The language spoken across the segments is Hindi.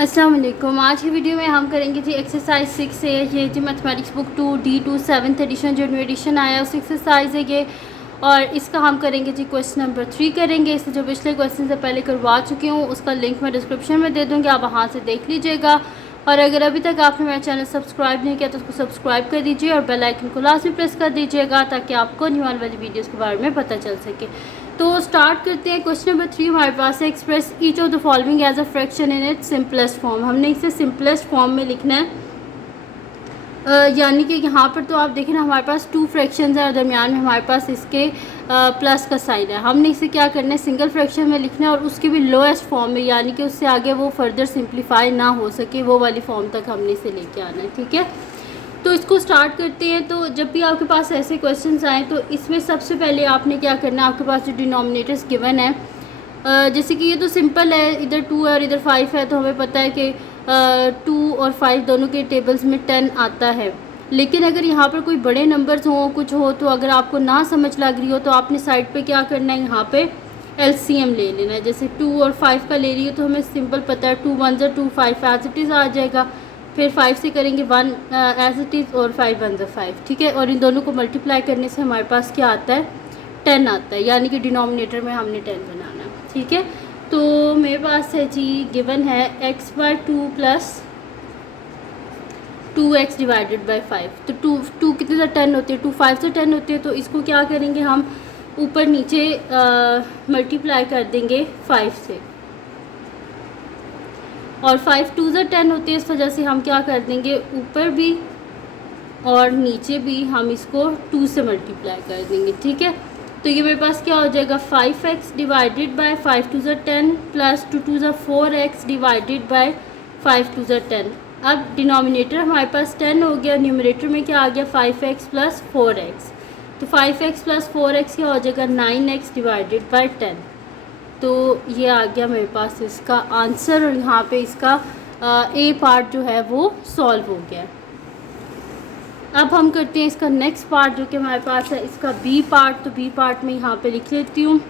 अस्सलाम वालेकुम। आज की वीडियो में हम करेंगे जी एक्सरसाइज 6 से ये जी mathematics book 2 D2 7th edition जो न्यू एडिशन आया है उस एक्सरसाइज है ये। और इसका हम करेंगे जी क्वेश्चन नंबर 3 करेंगे। इससे जो पिछले क्वेश्चन से पहले करवा चुकी हूँ उसका लिंक मैं डिस्क्रिप्शन में दे दूँगी, आप वहाँ से देख लीजिएगा। और अगर अभी तक आपने मेरा चैनल सब्सक्राइब नहीं किया तो उसको सब्सक्राइब कर दीजिए और बेल आइकन को लाजमी प्रेस कर दीजिएगा ताकि आपको न्यू आने वाली वीडियोस के बारे में पता चल सके। तो स्टार्ट करते हैं। क्वेश्चन नंबर 3 हमारे पास है, express each of the following as a fraction in its simplest form. हमने इसे सिंपलेस्ट फॉर्म में लिखना है। यानी कि यहाँ पर तो आप देखें ना, हमारे पास 2 फ्रैक्शंस हैं और दरमियान में हमारे पास इसके प्लस का साइन है। हमने इसे क्या करना है, सिंगल फ्रैक्शन में लिखना है और उसके भी लोएस्ट फॉर्म में, यानी कि उससे आगे वो फर्दर सिंप्लीफाई ना हो सके वो वाली फॉर्म तक हमने इसे लेके आना है। ठीक है, तो इसको स्टार्ट करते हैं। तो जब भी आपके पास ऐसे क्वेश्चंस आएँ तो इसमें सबसे पहले आपने क्या करना है, आपके पास जो डिनोमिनेटर्स गिवन है, जैसे कि ये तो सिंपल है, इधर 2 है और इधर 5 है, तो हमें पता है कि 2 और 5 दोनों के टेबल्स में 10 आता है। लेकिन अगर यहाँ पर कोई बड़े नंबर्स हों, कुछ हो, तो अगर आपको ना समझ लग रही हो तो आपने साइड पे क्या करना है, यहाँ पे LCM ले लेना है। जैसे 2 और 5 का ले रही हो तो हमें सिंपल पता है 2 1 2 5 एज इट इज़ आ जाएगा। फिर 5 से करेंगे 1 एज इट इज़ और 5 1 5। ठीक है, और इन दोनों को मल्टीप्लाई करने से हमारे पास क्या आता है, 10 आता है, यानी कि डिनोमिनेटर में हमने 10 बनाना है। ठीक है, तो मेरे पास है जी गिवन है x/2 plus 2x divided by 5। तो 2 कितने से 10 होती है, 2 5 से 10 होती है। तो इसको क्या करेंगे, हम ऊपर नीचे मल्टीप्लाई कर देंगे 5 से, और 5 2 से 10 होती है, इस वजह से हम क्या कर देंगे, ऊपर भी और नीचे भी हम इसको 2 से मल्टीप्लाई कर देंगे। ठीक है, तो ये मेरे पास क्या हो जाएगा, 5x डिवाइडेड बाय 5 2 से 10 प्लस 2 2 से 4x डिवाइडेड बाय 5 2 से 10। अब डिनोमिनेटर हमारे पास 10 हो गया, न्यूमरेटर में क्या आ गया, 5x प्लस 4x। तो 5x प्लस 4x क्या हो जाएगा, 9x डिवाइडेड बाय 10। तो ये आ गया मेरे पास इसका आंसर, और यहाँ पे इसका ए पार्ट जो है वो सॉल्व हो गया। अब हम करते हैं इसका नेक्स्ट पार्ट जो कि हमारे पास है, इसका बी पार्ट। तो बी पार्ट में यहाँ पे लिख लेती हूँ।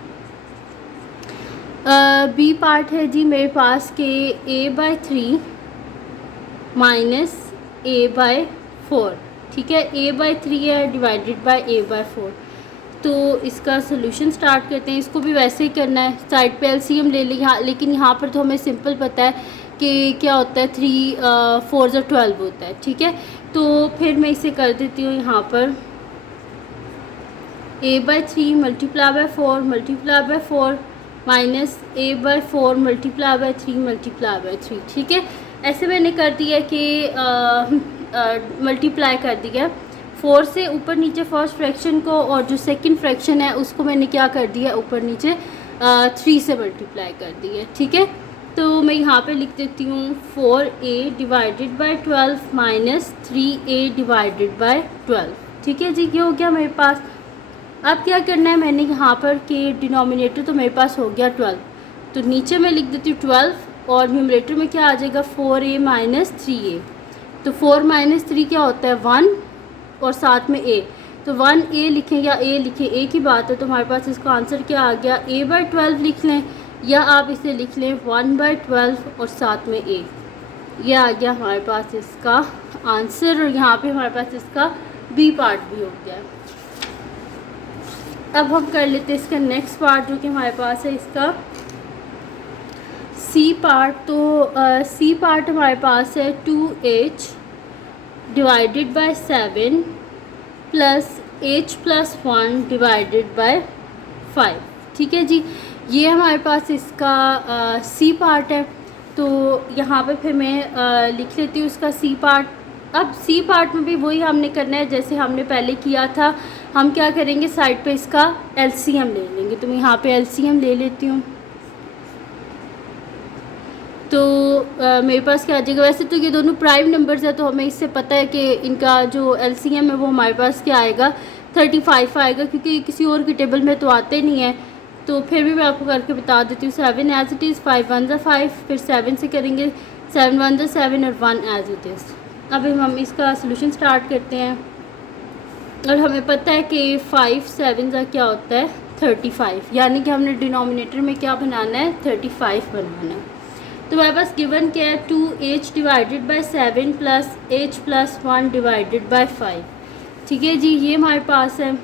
बी पार्ट है जी मेरे पास के a/3 माइनस a/4। ठीक है, a/3 है डिवाइडेड बाय a/4। तो इसका सोल्यूशन स्टार्ट करते हैं। इसको भी वैसे ही करना है, साइड पे LCM ले लिया, लेकिन यहाँ पर तो हमें सिंपल पता है कि क्या होता है, 3 4 12 होता है। ठीक है, तो फिर मैं इसे कर देती हूँ यहाँ पर a/3 multiply by 4 multiply by 4 minus a/4 multiply by 3 multiply by 3। ठीक है, ऐसे मैंने कर दिया कि मल्टीप्लाई कर दिया 4 से ऊपर नीचे फर्स्ट फ्रैक्शन को, और जो सेकंड फ्रैक्शन है उसको मैंने क्या कर दिया, ऊपर नीचे 3 से मल्टीप्लाई कर दिया। ठीक है, तो मैं यहाँ पे लिख देती हूँ 4a divided by 12 minus 3a divided by 12। ठीक है जी, ये हो गया मेरे पास। अब क्या करना है, मैंने यहाँ पर कि डिनोमिनेटर तो मेरे पास हो गया 12, तो नीचे मैं लिख देती हूँ 12 और न्यूमरेटर में क्या आ जाएगा, 4a माइनस 3a। तो 4 माइनस 3 क्या होता है, 1 और साथ में a, तो 1a लिखें या a लिखें, एक ही बात है। तो हमारे पास इसका आंसर क्या आ गया, a/12 लिख लें या आप इसे लिख लें 1/12 और साथ में a। यह आ गया हमारे पास इसका आंसर, और यहाँ पे हमारे पास इसका बी पार्ट भी हो गया। अब हम कर लेते हैं इसका नेक्स्ट पार्ट जो कि हमारे पास है, इसका सी पार्ट। तो सी पार्ट हमारे पास है 2h divided by 7 plus h plus 1 divided by 5। ठीक है जी, ये हमारे पास इसका सी पार्ट है। तो यहाँ पे फिर मैं लिख लेती हूँ इसका सी पार्ट। अब सी पार्ट में भी वही हमने करना है जैसे हमने पहले किया था। हम क्या करेंगे, साइड पे इसका LCM ले लेंगे। तो मैं यहाँ पे LCM ले लेती हूँ। तो मेरे पास क्या आ जाएगा, वैसे तो ये दोनों प्राइम नंबर्स है तो हमें इससे पता है कि इनका जो LCM है वो हमारे पास क्या आएगा, 35 आएगा, क्योंकि किसी और की टेबल में तो आते नहीं है। तो फिर भी मैं आपको करके बता देती हूँ। 7 एज इट इज़, 5 1 5, फिर 7 से करेंगे 7 1 7 और 1 एज इट इज़। अब हम इसका सोल्यूशन स्टार्ट करते हैं, और हमें पता है कि 5 7 क्या होता है, 35, यानी कि हमने डिनोमिनेटर में क्या बनाना है, 35 बनाना है। तो हमारे पास गिवन क्या है 2h divided by 7 plus h plus 1 divided by 5। ठीक है जी, ये हमारे पास है।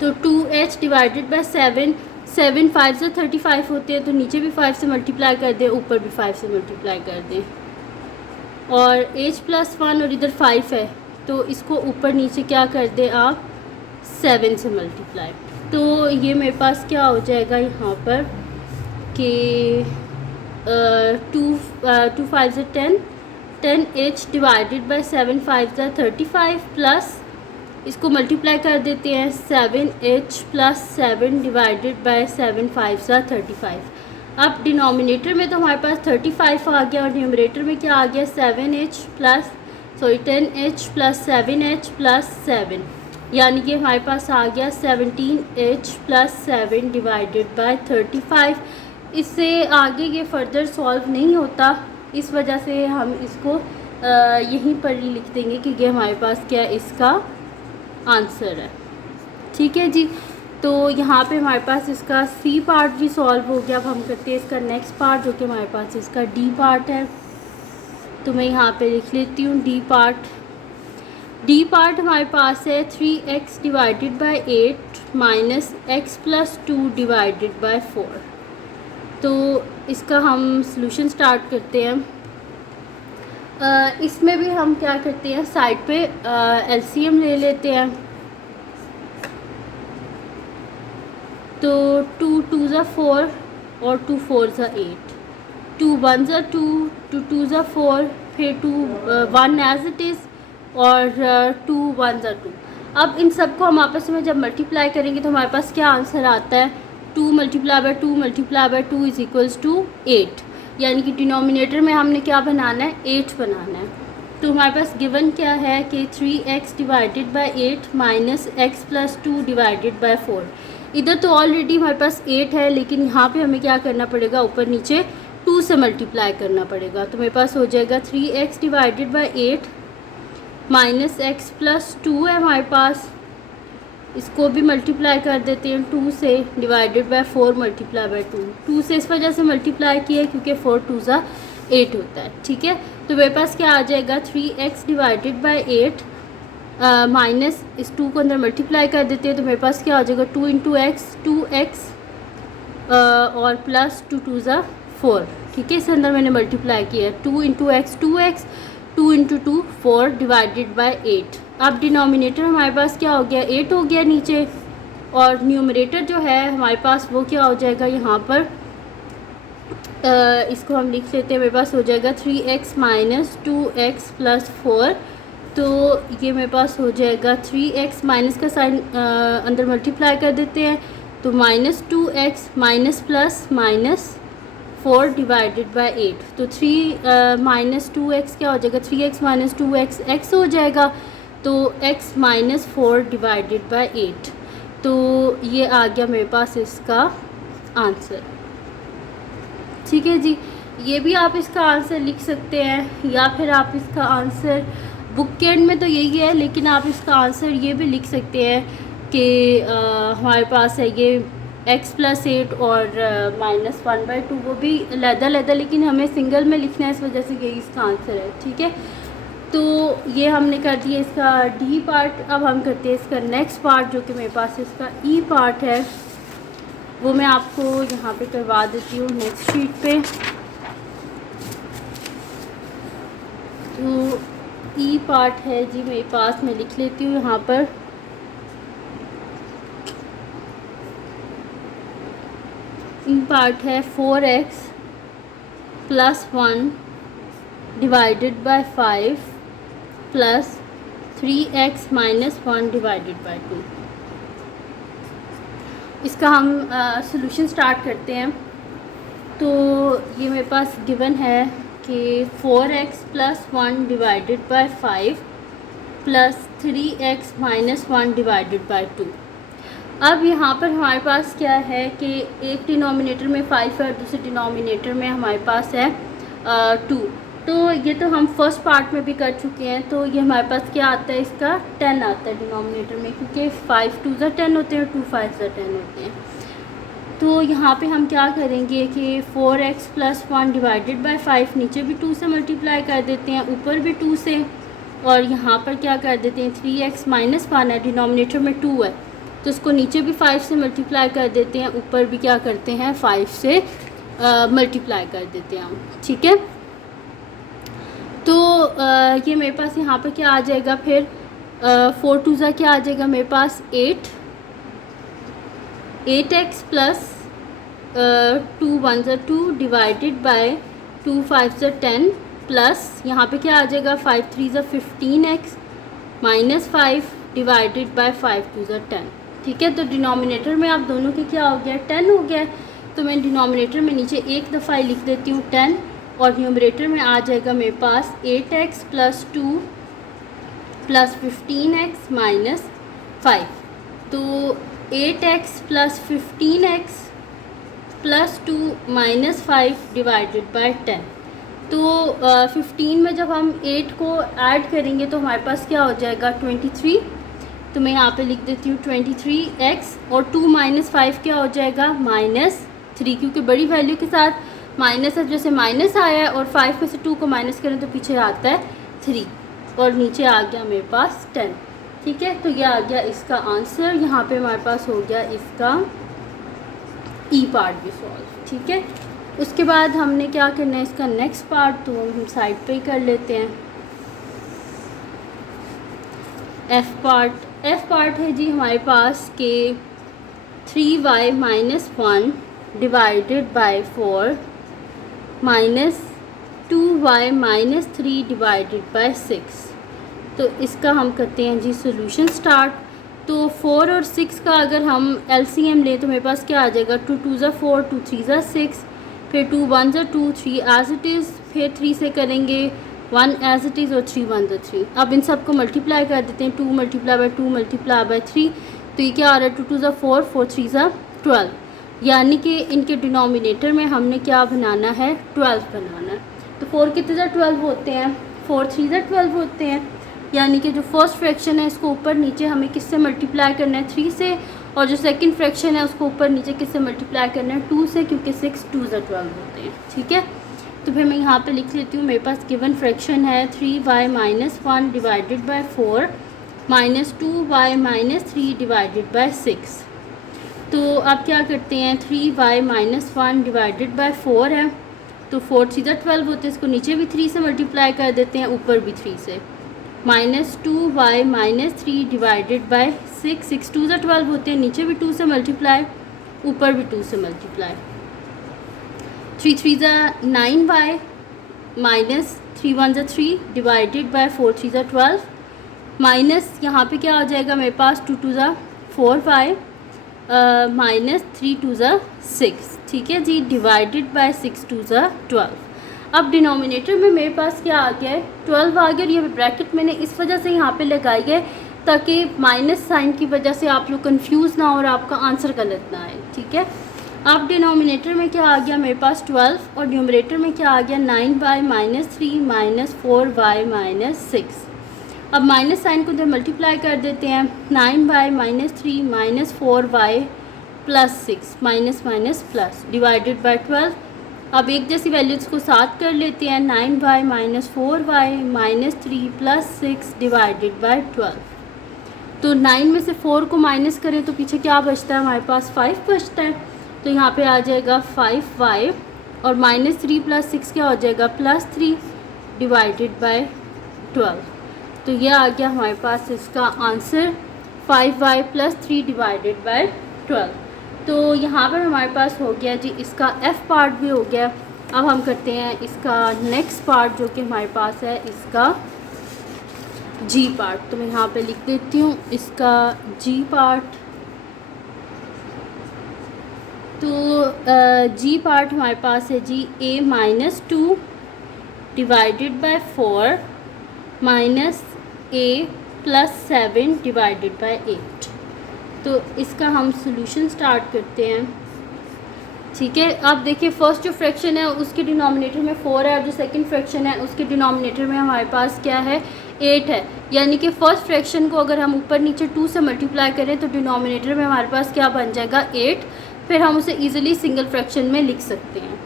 तो 2h डिवाइडेड बाई 7 5 से 35 होते हैं, तो नीचे भी 5 से मल्टीप्लाई कर दें, ऊपर भी 5 से मल्टीप्लाई कर दें। और h प्लस 1 और इधर 5 है, तो इसको ऊपर नीचे क्या कर दें आप 7 से मल्टीप्लाई। तो ये मेरे पास क्या हो जाएगा यहाँ पर कि 2 5 से 10h डिवाइडेड बाई 7 5 से 35 प्लस इसको मल्टीप्लाई कर देते हैं 7h प्लस 7 डिवाइडेड बाई 7 5 से 35। अब डिनोमिनेटर में तो हमारे पास 35 आ गया और न्यूमरेटर में क्या आ गया 10h प्लस 7h प्लस 7, यानी कि हमारे पास आ गया 17h प्लस 7 डिवाइडेड बाई 35। इससे आगे ये फर्दर सॉल्व नहीं होता, इस वजह से हम इसको यहीं पर ही लिख देंगे कि ये हमारे पास क्या इसका आंसर है। ठीक है जी, तो यहाँ पे हमारे पास इसका सी पार्ट भी सॉल्व हो गया। अब हम करते हैं इसका नेक्स्ट पार्ट, जो कि हमारे पास इसका डी पार्ट है। तो मैं यहाँ पे लिख लेती हूँ डी पार्ट हमारे पास है 3x divided by 8 minus x plus 2 divided by 4। तो इसका हम सॉल्यूशन स्टार्ट करते हैं। इसमें भी हम क्या करते हैं, साइड पे एलसीएम ले लेते हैं। तो 2 2 ज़ा 4 और 2 4 ज़ा 8, 2 1 ज़ा 2, 2 2 ज़ा 4, फिर 2 1 एज इट इज़ और 2 1 ज़ा 2। अब इन सबको हम आपस में जब मल्टीप्लाई करेंगे तो हमारे पास क्या आंसर आता है 2 multiply by 2 multiply by 2 is equals to 8, यानी कि डिनोमिनेटर में हमने क्या बनाना है 8 बनाना है। तो हमारे पास गिवन क्या है कि 3x divided by 8 minus x plus 2 divided by 4। इधर तो ऑलरेडी हमारे पास 8 है, लेकिन यहाँ पे हमें क्या करना पड़ेगा, ऊपर नीचे 2 से मल्टीप्लाई करना पड़ेगा। तो मेरे पास हो जाएगा 3x divided by 8 minus x plus 2 है हमारे पास, इसको भी मल्टीप्लाई कर देते हैं 2 से, डिवाइडेड बाय 4 मल्टीप्लाई बाय 2 से इस वजह से मल्टीप्लाई किया क्योंकि 4 2 ज़ा 8 होता है। ठीक है, तो मेरे पास क्या आ जाएगा 3x डिवाइडेड बाय 8 माइनस इस 2 को अंदर मल्टीप्लाई कर देते हैं, तो मेरे पास क्या आ जाएगा 2 इंटू एक्स 2x और प्लस 2 2 ज़ा 4। ठीक है, इस अंदर मैंने मल्टीप्लाई किया 2 into x 2x, 2 into 2 4 divided by 8। अब डिनोमिनेटर हमारे पास क्या हो गया 8 हो गया नीचे, और न्यूमरेटर जो है हमारे पास वो क्या हो जाएगा यहाँ पर इसको हम लिख लेते हैं। मेरे पास हो जाएगा 3x माइनस 2x प्लस 4। तो ये मेरे पास हो जाएगा 3x माइनस का साइन अंदर मल्टीप्लाई कर देते हैं, तो minus 2x minus plus minus 4 divided by 8। तो 3 माइनस 2x क्या हो जाएगा 3x माइनस 2x x हो जाएगा, तो x माइनस 4 डिवाइडेड बाई 8। तो ये आ गया मेरे पास इसका आंसर। ठीक है जी, ये भी आप इसका आंसर लिख सकते हैं, या फिर आप इसका आंसर बुक के एंड में तो यही है, लेकिन आप इसका आंसर ये भी लिख सकते हैं कि हमारे पास है ये x प्लस 8 और माइनस 1/2, वो भी लैदा, लेकिन हमें सिंगल में लिखना है, इस वजह से यही इसका आंसर है। ठीक है, तो ये हमने कर दिया इसका डी पार्ट। अब हम करते हैं इसका नेक्स्ट पार्ट, जो कि मेरे पास इसका ई पार्ट है, वो मैं आपको यहाँ पे करवा देती हूँ नेक्स्ट शीट पे। तो ई पार्ट है जी मेरे पास, मैं लिख लेती हूँ यहाँ पर। ई पार्ट है 4x plus 1 divided by 5 plus 3x minus 1 divided by 2। इसका हम सॉल्यूशन स्टार्ट करते हैं। तो ये मेरे पास गिवन है कि 4x plus 1 divided by 5 plus 3x minus 1 divided by 2। अब यहाँ पर हमारे पास क्या है कि एक डिनोमिनेटर में 5 है और दूसरे डिनोमिनेटर में हमारे पास है 2। तो ये तो हम फर्स्ट पार्ट में भी कर चुके हैं। तो ये हमारे पास क्या आता है, इसका 10 आता है डिनोमिनेटर में, क्योंकि 5 2 ज़ा 10 होते हैं और 2 5 ज़ा 10 होते हैं। तो यहाँ पे हम क्या करेंगे कि 4x + 1 डिवाइडेड बाय 5, नीचे भी 2 से मल्टीप्लाई कर देते हैं, ऊपर भी 2 से, और यहाँ पर क्या कर देते हैं 3x - 1 है, डिनोमिनेटर में 2 है तो उसको नीचे भी 5 से मल्टीप्लाई कर देते हैं, ऊपर भी क्या करते हैं 5 से मल्टीप्लाई कर देते हैं हम, ठीक है। तो ये मेरे पास यहाँ पर क्या आ जाएगा फिर 4 2 ज़ा क्या आ जाएगा मेरे पास 8x + 2 1 ज़ा 2 डिवाइडेड बाय 2 5 ज़ा 10 प्लस यहाँ पे क्या आ जाएगा 5 3 ज़ा 15x - 5 डिवाइडेड बाय 5 2 ज़ा 10, ठीक है। तो डिनोमिनेटर में आप दोनों के क्या हो गया 10 हो गया, तो मैं डिनोमिनेटर में नीचे एक दफ़ा ही लिख देती हूँ 10, और न्यूमरेटर में आ जाएगा मेरे पास 8x + 2 + 15x - 5। तो 8x + 15x + 2 - 5 डिवाइडेड बाय 10। तो 15 में जब हम 8 को ऐड करेंगे तो हमारे पास क्या हो जाएगा 23। तो मैं यहाँ पे लिख देती हूँ 23x, और 2 - 5 क्या हो जाएगा -3, क्योंकि बड़ी वैल्यू के साथ माइनस है, जैसे माइनस आया है और 5 में से 2 को माइनस करें तो पीछे आता है 3, और नीचे आ गया मेरे पास 10, ठीक है। तो ये आ गया इसका आंसर, यहाँ पे हमारे पास हो गया इसका ई पार्ट भी सॉल्व, ठीक है। उसके बाद हमने क्या करना है इसका नेक्स्ट पार्ट, तो हम साइड पे ही कर लेते हैं। एफ पार्ट है जी हमारे पास के 3y - 1 divided by 4 - 2y - 3 divided by 6। तो इसका हम करते हैं जी सॉल्यूशन स्टार्ट। तो 4 और 6 का अगर हम LCM लें तो मेरे पास क्या आ जाएगा 2 2 ज़ा 4 2 3 ज़ा 6, फिर 2 1 ज़ा 2 3 एज इट इज़, फिर 3 से करेंगे 1 एज इट इज़, और 3 1 ज़ा 3। अब इन सब को मल्टीप्लाई कर देते हैं, 2 × 2 × 3, तो ये क्या आ रहा है 2 2 ज़ा 4 4 3 ज़ा 12, यानी कि इनके डिनोमिनेटर में हमने क्या बनाना है 12 बनाना है। तो 4 कितने ज़ा 12 होते हैं 4 3 ज़ा 12 होते हैं, यानी कि जो फर्स्ट फ्रैक्शन है इसको ऊपर नीचे हमें किससे मल्टीप्लाई करना है 3 से, और जो सेकंड फ्रैक्शन है उसको ऊपर नीचे किससे मल्टीप्लाई करना है 2 से, क्योंकि 6 2 ज़ा 12 होते हैं, ठीक है। तो फिर मैं यहाँ पे लिख लेती हूँ, मेरे पास गिवन फ्रैक्शन है 3y - 1 divided by 4 - 2y - 3 divided by 6। तो आप क्या करते हैं 3y - 1 डिवाइडेड बाय 4 है, तो 4 3 ज़ा 12 होते हैं, इसको नीचे भी 3 से मल्टीप्लाई कर देते हैं, ऊपर भी 3 से, -2y - 3 डिवाइडेड बाय 6 6 2 ज़ा 12 होते हैं, नीचे भी 2 से मल्टीप्लाई, ऊपर भी 2 से मल्टीप्लाई, 3 3 ज़ा 9y -3 1 ज़ा 3 डिवाइडेड बाय 4 3 ज़ा 12, माइनस यहाँ पे क्या आ जाएगा मेरे पास 2 2 ज़ा 4y -3 2 ज़ा 6, ठीक है जी, डिवाइडेड बाय 6 2 ज़ा 12। अब डिनोमिनेटर में मेरे पास क्या आ गया है 12 आ गया, और ये ब्रैकेट मैंने इस वजह से यहाँ पे लगाई है ताकि माइनस साइन की वजह से आप लोग कंफ्यूज ना हो और आपका आंसर गलत ना आए, ठीक है। अब डिनोमिनेटर में क्या आ गया मेरे पास 12, और न्यूमरेटर में क्या आ गया 9y - 3 - 4y - 6। अब माइनस साइन को इधर मल्टीप्लाई कर देते हैं, 9y - 3 - 4y + 6 minus minus plus divided by 12। अब एक जैसी वैल्यूज़ को साथ कर लेते हैं, 9y - 4y - 3 + 6 डिवाइडेड बाय 12। तो 9 में से 4 को माइनस करें तो पीछे क्या बचता है हमारे पास 5 बचता है, तो यहाँ पे आ जाएगा 5y, और -3 + 6 क्या हो जाएगा +3 डिवाइडेड बाय 12। तो यह आ गया हमारे पास इसका आंसर 5y + 3 डिवाइडेड बाय 12। तो यहाँ पर हमारे पास हो गया जी इसका एफ़ पार्ट भी हो गया। अब हम करते हैं इसका नेक्स्ट पार्ट जो कि हमारे पास है इसका जी पार्ट। तो मैं यहाँ पे लिख देती हूँ इसका जी पार्ट। तो जी पार्ट हमारे पास है जी a-2 divided by 4 minus a + 7 divided by 8। तो इसका हम सॉल्यूशन स्टार्ट करते हैं, ठीक है। अब देखिए फर्स्ट जो फ्रैक्शन है उसके डिनोमिनेटर में 4 है और जो सेकंड फ्रैक्शन है उसके डिनोमिनेटर में हमारे पास क्या है 8 है, यानी कि फर्स्ट फ्रैक्शन को अगर हम ऊपर नीचे 2 से मल्टीप्लाई करें तो डिनोमिनेटर में हमारे पास क्या बन जाएगा 8, फिर हम उसे ईज़िली सिंगल फ्रैक्शन में लिख सकते हैं।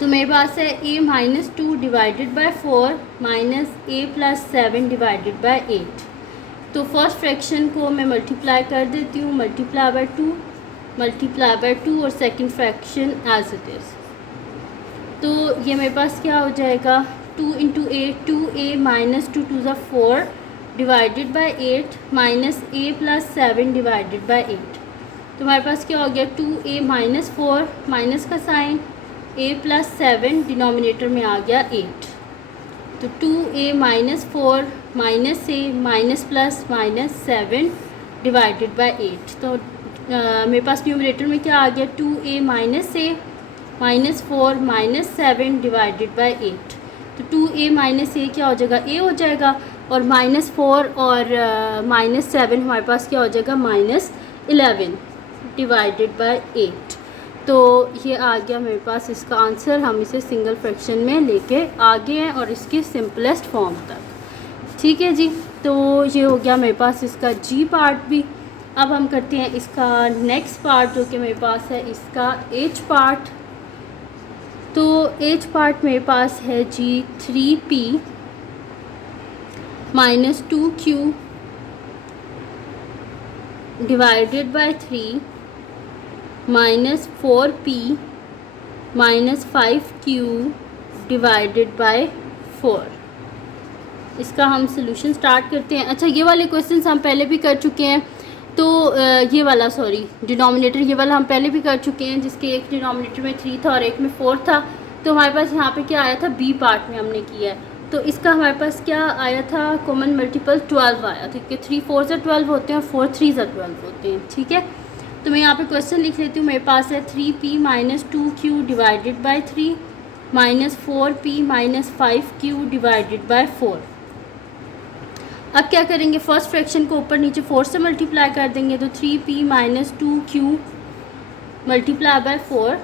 तो मेरे पास है a minus 2 divided by 4 minus a plus 7 divided by 8। तो फर्स्ट फ्रैक्शन को मैं मल्टीप्लाई कर देती हूँ, मल्टीप्लाई बाई 2 मल्टीप्लाई बाई 2 और second fraction as it is. तो ये मेरे पास क्या हो जाएगा 2 into A 2a minus 2 to ज़ा 4 divided by 8 minus a plus 7 divided by 8। तो हमारे पास क्या हो गया 2a माइनस 4 माइनस का साइन a प्लस 7 डिनोमिनेटर में आ गया 8। तो 2a minus 4 minus a minus plus minus 7 divided by 8। तो मेरे पास न्यूमरेटर में क्या आ गया 2a minus a minus 4 minus 7 divided by 8। तो 2a माइनस a क्या हो जाएगा a हो जाएगा, और माइनस 4 और माइनस 7 हमारे पास क्या हो जाएगा माइनस 11 डिवाइडेड बाई 8। तो ये आ गया मेरे पास इसका आंसर। हम इसे सिंगल फ्रैक्शन में लेके आ गए हैं और इसकी सिंपलेस्ट फॉर्म तक। ठीक है जी, तो ये हो गया मेरे पास इसका जी पार्ट भी। अब हम करते हैं इसका नेक्स्ट पार्ट जो कि मेरे पास है इसका एच पार्ट। तो एच पार्ट मेरे पास है जी 3p minus 2q divided by 3 minus 4p minus 5q divided by 4। इसका हम सॉल्यूशन स्टार्ट करते हैं। अच्छा, ये वाले क्वेश्चंस हम पहले भी कर चुके हैं। तो ये वाला डिनोमिनेटर ये वाला हम पहले भी कर चुके हैं, जिसके एक डिनोमिनेटर में 3 था और एक में 4 था। तो हमारे पास यहाँ पे क्या आया था बी पार्ट में हमने किया है। तो इसका हमारे पास क्या आया था कॉमन मल्टीपल 12 आया। ठीक है, 3 4 से 12 होते हैं और 4 3 से 12 होते हैं। ठीक है, तो मैं यहाँ पे क्वेश्चन लिख लेती हूँ। मेरे पास है 3p minus 2q divided by 3 minus 4p minus 5q divided by 4। अब क्या करेंगे, फर्स्ट फ्रैक्शन को ऊपर नीचे 4 से मल्टीप्लाई कर देंगे। तो 3p minus 2q multiply by 4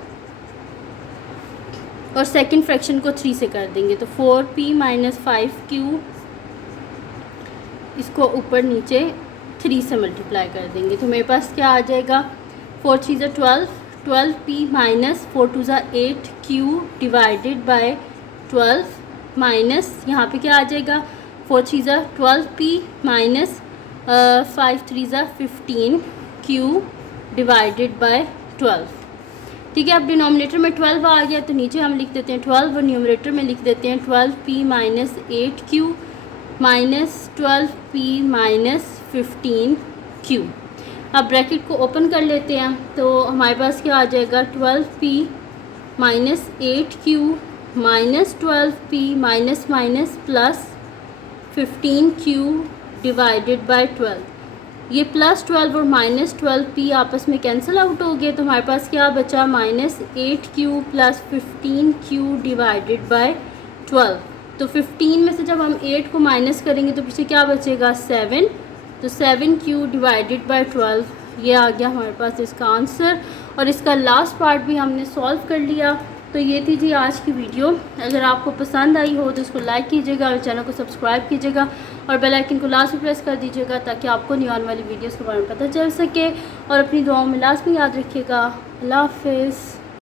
और सेकंड फ्रैक्शन को 3 से कर देंगे। तो 4p माइनस 5q इसको ऊपर नीचे 3 से मल्टीप्लाई कर देंगे। तो मेरे पास क्या आ जाएगा 4 3 ज़ा 12 12p माइनस 4 2 ज़ा 8q डिवाइडेड बाय 12 माइनस यहाँ पे क्या आ जाएगा 4 3 ज़ा 12p माइनस 5 3 ज़ा 15q डिवाइडेड बाय 12। ठीक है, अब डिनोमिनेटर में 12 आ गया तो नीचे हम लिख देते हैं 12 और न्यूमरेटर में लिख देते हैं 12p minus 8q minus 12p minus 15q। अब ब्रैकेट को ओपन कर लेते हैं। तो हमारे पास क्या आ जाएगा 12p minus 8q minus 12p minus minus plus 15q divided by 12। ये प्लस 12 और माइनस 12p आपस में कैंसिल आउट हो गए। तो हमारे पास क्या बचा minus 8q plus 15q divided by 12। तो 15 में से जब हम 8 को माइनस करेंगे तो पीछे क्या बचेगा 7। तो 7q डिवाइडेड बाय 12 ये आ गया हमारे पास इसका आंसर। और इसका लास्ट पार्ट भी हमने सॉल्व कर लिया। तो ये थी जी आज की वीडियो। अगर आपको पसंद आई हो तो इसको लाइक कीजिएगा और चैनल को सब्सक्राइब कीजिएगा और बेल आइकन को लास्ट में प्रेस कर दीजिएगा ताकि आपको न्यू आने वाली वीडियोस के बारे में पता चल सके। और अपनी दुआओं में लास्ट में याद रखिएगा। अल्लाह हाफिज़।